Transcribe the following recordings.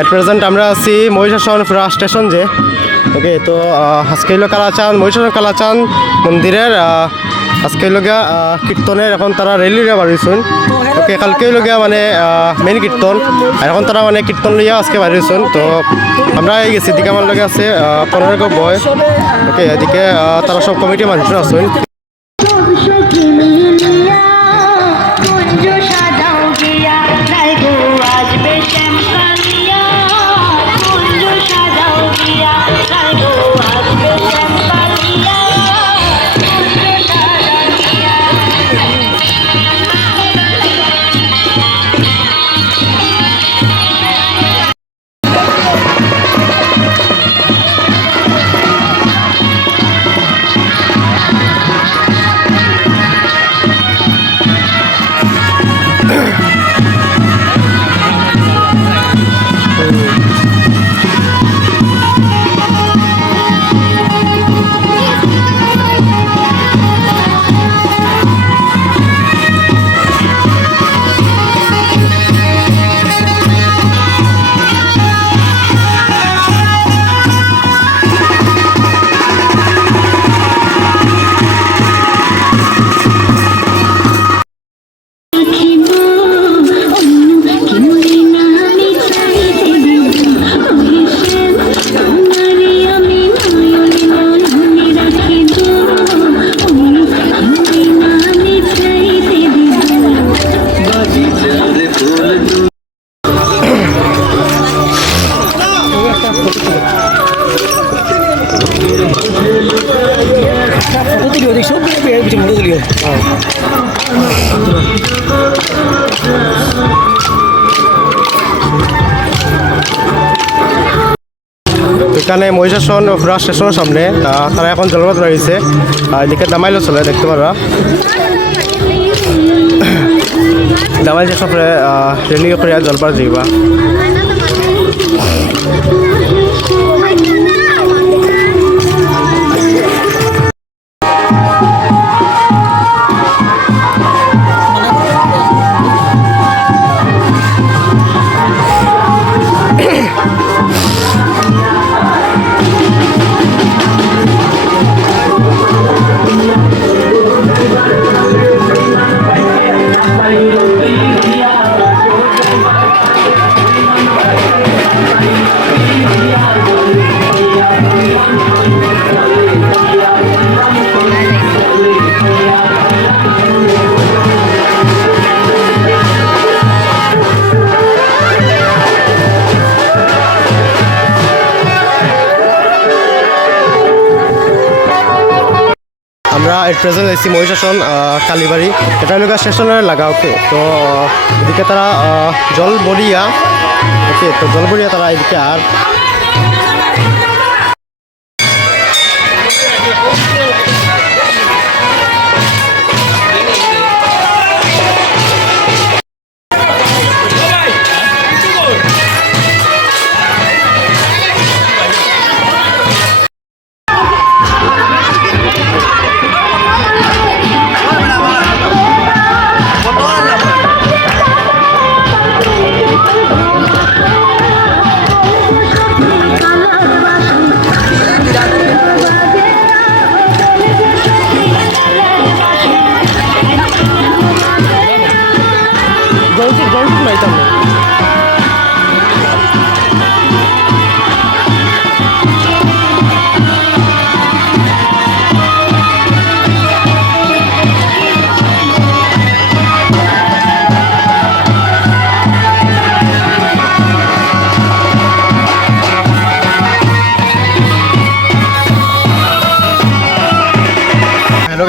At present আমরা আছি মহিষাসন ফুরা স্টেশন যে ওকে। তো আজকে হইল কালাচাঁদ মহিষাসন কালাচাঁদ মন্দিরের আজকে হইল গিয়া কীর্তনের এখন তারা রেলিরা বাড়িয়েছেন। ওকে কালকে হইল গিয়া মানে মেন কীর্তন আর এখন তারা মানে কীর্তন লইয়া আজকে বাড়িয়েছেন। তো আমরা এই গেছি দিকে আমার লগে আছে 15 বয়। ওকে এদিকে তারা সব কমিটি মানুষ আছেন। এখানে মহিষাসন ফুরা স্টেশনের সামনে তারা এখন জলবাদ রয়েছে। এদিকে দামাইলো চলে দেখতে পারা দামাইল যে সব রেলি করে জলপার যাইবা। আমরা এট প্রেজেন্ট এসেছি মহিষাসন কালীবাড়ি, এটা হলো স্টেশনের লাগা। ওকে তো এদিকে তারা জল বড়িয়া। ওকে তো জল বড়িয়া তারা এদিকে আর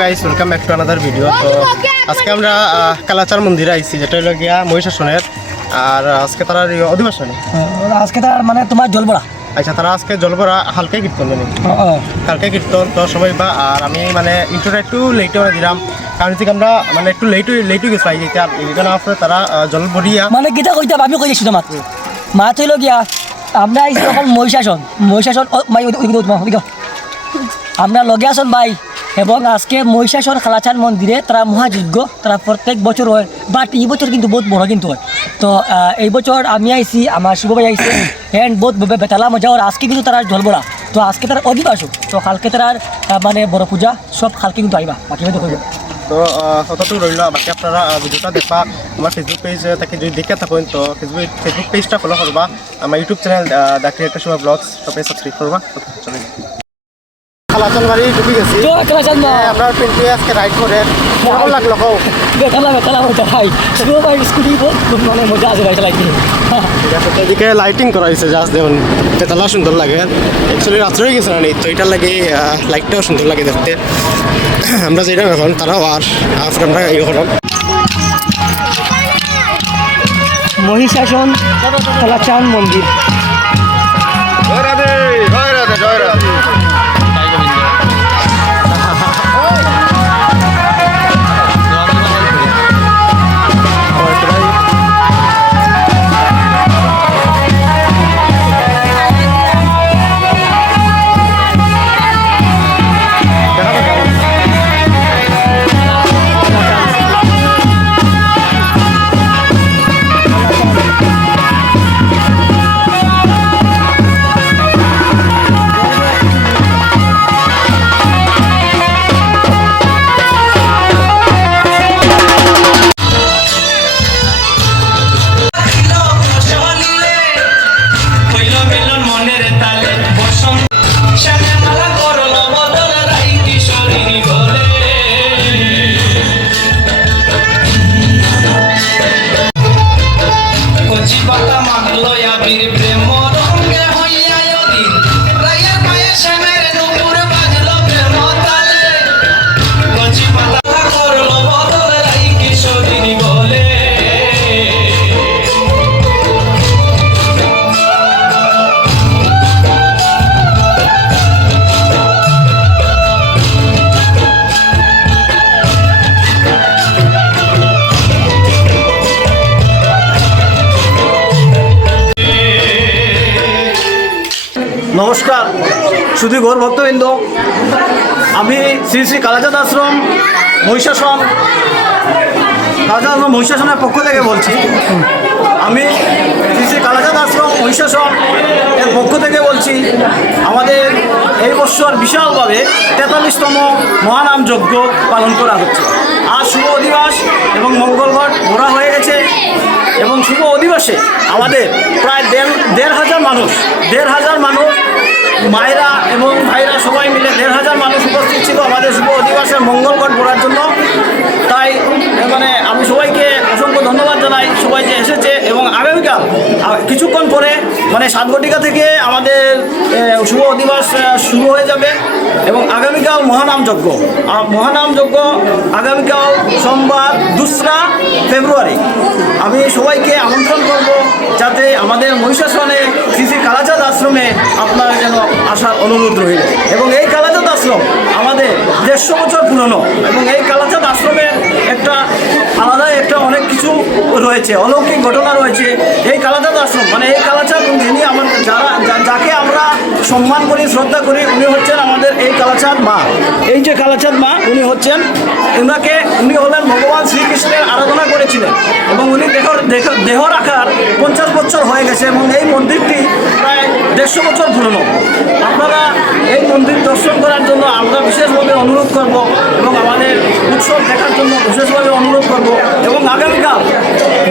guys welcome back to another video. তো আজকে আমরা কালাচাঁদ মন্দিরে আইছি, যেটা হলো গিয়া মহিষাসনের। আর আজকে তারা অধিবাসন আজকে তার মানে তোমার জলবড়া। আচ্ছা তারা আজকে জলবড়া হালকাই কীর্তন জানি কালকে কীর্তন তো সময় বা। আর আমি মানে ইন্ট্রোটা একটু লেটে দিলাম, কারণ হচ্ছে আমরা মানে একটু লেট গেছি আই যেতে। এইখানে আসলে তারা জল বড়িয়া মানে গীতা কইতাম আমি কই দিছি তোমার মা হইল গিয়া আমরা আইছি এখন মহিষাসন আমরা লগে আসন ভাই। এবং আজকে মহিষাসন কালাচাঁদ মন্দিরে তারা মহাযজ্ঞ তারা প্রত্যেক বছর হয়, বাট এই বছর কিন্তু বহুত বড় কিন্তু হয়। তো এই বছর আমি আইছি, আমার শুভ ভাই আইছে, হ্যান্ড বহুত বেতালা মজা। আর আজকে কিন্তু তারা ঢলবো না, তো আজকে তার অধিবাসও, তো কালকে তার মানে বড় পূজা সব কালকে কিন্তু আইবা, বাকি দেখো। তো কতটুকু রইল, বাকি আপনারা ভিডিওটা দেখবা আমার ফেসবুক পেজ থেকে যদি দেখে থাকেন তো ফেসবুক পেজটা ফলো করবা, আমার YouTube channel the creator Sharma vlogs সবাই সাবস্ক্রাইব করবা। চলে খালাচান বাড়ি ঢুকে গেছি, আপনার পিন্টু আজকে রাইড করে কেমন লাগলো কও? বেতালা মজা ভাই, শুভ ভাই স্কুটি বহুত মানে মজা আছে ভাই চালাইতে। ঠিক আছে, তো এদিকে লাইটিং করা হয়েছে জাস্ট দেখুন, বেতালা সুন্দর লাগে। অ্যাকচুয়ালি রাত্রে হয়ে গেছে না, তো এটার লাগে লাইটটাও সুন্দর লাগে দেখতে। আমরা যেটা এখন তারাও আর আমরা ইয়ে করলাম মহিষাসন কালাচাঁদ মন্দির। নমস্কার শুধু গৌর ভক্তবৃন্দ, আমি শ্রী শ্রী কালাচাঁদ আশ্রম মহিষাসন মহিষাসনের পক্ষ থেকে বলছি। আমি শ্রী শ্রী কালাচাঁদ আশ্রম মহিষাসন এর পক্ষ থেকে বলছি, আমাদের এই বছর বিশালভাবে 43তম মহানাম যজ্ঞ পালন করা হচ্ছে। আজ শুভ অধিবাস এবং মঙ্গলবার ঘোরা হয়ে গেছে এবং শুভ অধিবাসে আমাদের প্রায় দেড় হাজার মানুষ মায়েরা এবং ভাইরা সবাই মিলে 1500 মানুষ উপস্থিত ছিল আমাদের শুভ অধিবাসের মঙ্গলঘট ঘোরার জন্য। তাই মানে আমি সবাইকে অসংখ্য ধন্যবাদ জানাই, সবাই যে এসেছে। এবং আগামীকাল কিছুক্ষণ পরে মানে 7 ঘটিকা থেকে আমাদের শুভ অধিবাস শুরু হয়ে যাবে এবং আগামীকাল মহানাম যজ্ঞ আগামীকাল সোমবার 2রা ফেব্রুয়ারি। আমি সবাইকে আমন্ত্রণ করব যাতে আমাদের মহিষাসনে শ্রী শ্রী কালাচাঁদ আশ্রমে আপনারা যেন আসার অনুরোধ রইল। এবং এই কালাচাঁদ আশ্রম আমাদের 150 বছর পুরনো এবং এই কালাচাঁদ আশ্রমের আলাদা অনেক কিছু রয়েছে, অলৌকিক ঘটনা রয়েছে। এই কালাচাঁদ আশ্রম মানে এই কালাচাঁদ যিনি আমাদের যাকে আমরা সম্মান করি, শ্রদ্ধা করি, উনি হচ্ছেন আমাদের এই কালাচাঁদ মা। এই যে কালাচাঁদ মা উনি উনি হলেন ভগবান শ্রীকৃষ্ণের আরাধনা করেছিলেন এবং উনি দেহ রাখার 50 বছর হয়ে গেছে এবং এই মন্দিরটি প্রায় 150 বছর পুরনো। আপনারা এই মন্দির দর্শন করার জন্য আমরা বিশেষভাবে অনুরোধ করব এবং আমাদের উৎসব দেখার জন্য বিশেষভাবে অনুরোধ করব। এবং আগামীকাল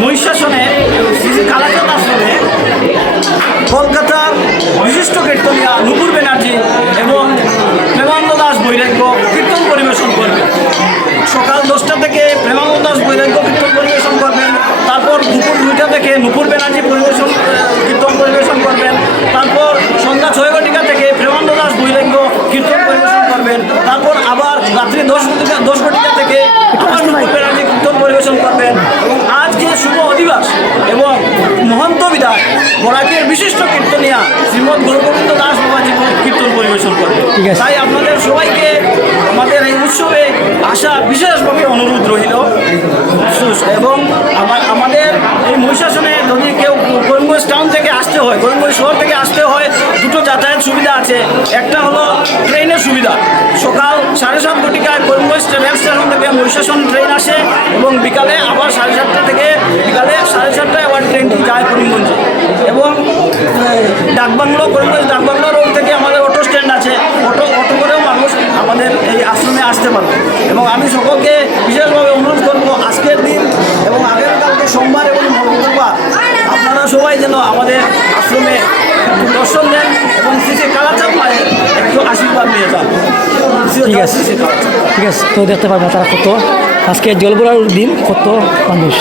মহিষাসনে শ্রী শ্রী কালাচাঁদ আশ্রমে কলকাতার বিশিষ্ট কীর্তনিয়া নুপুর ব্যানার্জি এবং প্রেমানন্দ দাস বৈরাগ্য কীর্তন পরিবেশন করবে। সকাল 10টা থেকে প্রেমানন্দ দাস বৈরাগ্য কীর্তন পরিবেশন করবেন, তারপর দুপুর 2টা থেকে নুপুর ব্যানার্জি কীর্তন পরিবেশন করবেন, তারপর সন্ধ্যা 6 ঘটিকা থেকে প্রেমানন্দ দাস বৈরাগ্য কীর্তন পরিবেশন করবেন, তারপর আবার রাত্রি 10 ঘটিকা থেকে নুপুর ব্যানার্জি কীর্তন পরিবেশন করবেন। এবং আজকে শুভ অধিবাস এবং মহন্ত বিদায় বরাকের বিশিষ্ট কীর্তনিয়া শ্রীমৎ গৌরগোবিন্দ দাস বাবাজি কীর্তন পরিবেশন করবেন। তাই আপনাদের সবাইকে আমাদের এই উৎসবে আসা বিশেষভাবে অনুরোধ রইল। এবং আমাদের এই মহিষাসনে যদি কেউ করিমগঞ্জ টাউন থেকে আসতে হয়, করিমগঞ্জ শহর থেকে আসতে হয়, দুটো যাতায়াত সুবিধা আছে। একটা হলো ট্রেনের সুবিধা, সকাল 7:30 ঘটিকায় করিমগঞ্জ রেল স্টেশন থেকে আগে মহিষাসন ট্রেন আসে এবং বিকালে আবার 7:30 থেকে বিকালে 7:30 আবার ট্রেনটি যায় করিমগঞ্জে। এবং করিমগঞ্জ ডাকবাংলো রোড থেকে আমাদের অটো স্ট্যান্ড আছে, অটো করেও মানুষ আমাদের এই আশ্রমে আসতে পারবে। এবং আমি সকলকে বিশেষভাবে অনুরোধ করব আজকের দিন এবং আগামীকালকে সোমবার এবং মঙ্গলবার আপনারা সবাই যেন আমাদের আশ্রমে একটু দর্শন দেন এবং শ্রী কালাচাঁদ মায়ের একটু আশীর্বাদ নিয়ে যান। ঠিক আছে ঠিক আছে, তো দেখতে পারবেন তারা কত আজকে জলবরার দিন কত মানুষ।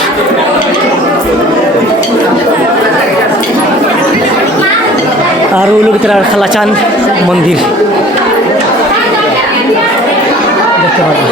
আর ওই লোক তারা কালাচাঁদ মন্দির দেখতে পারবেন।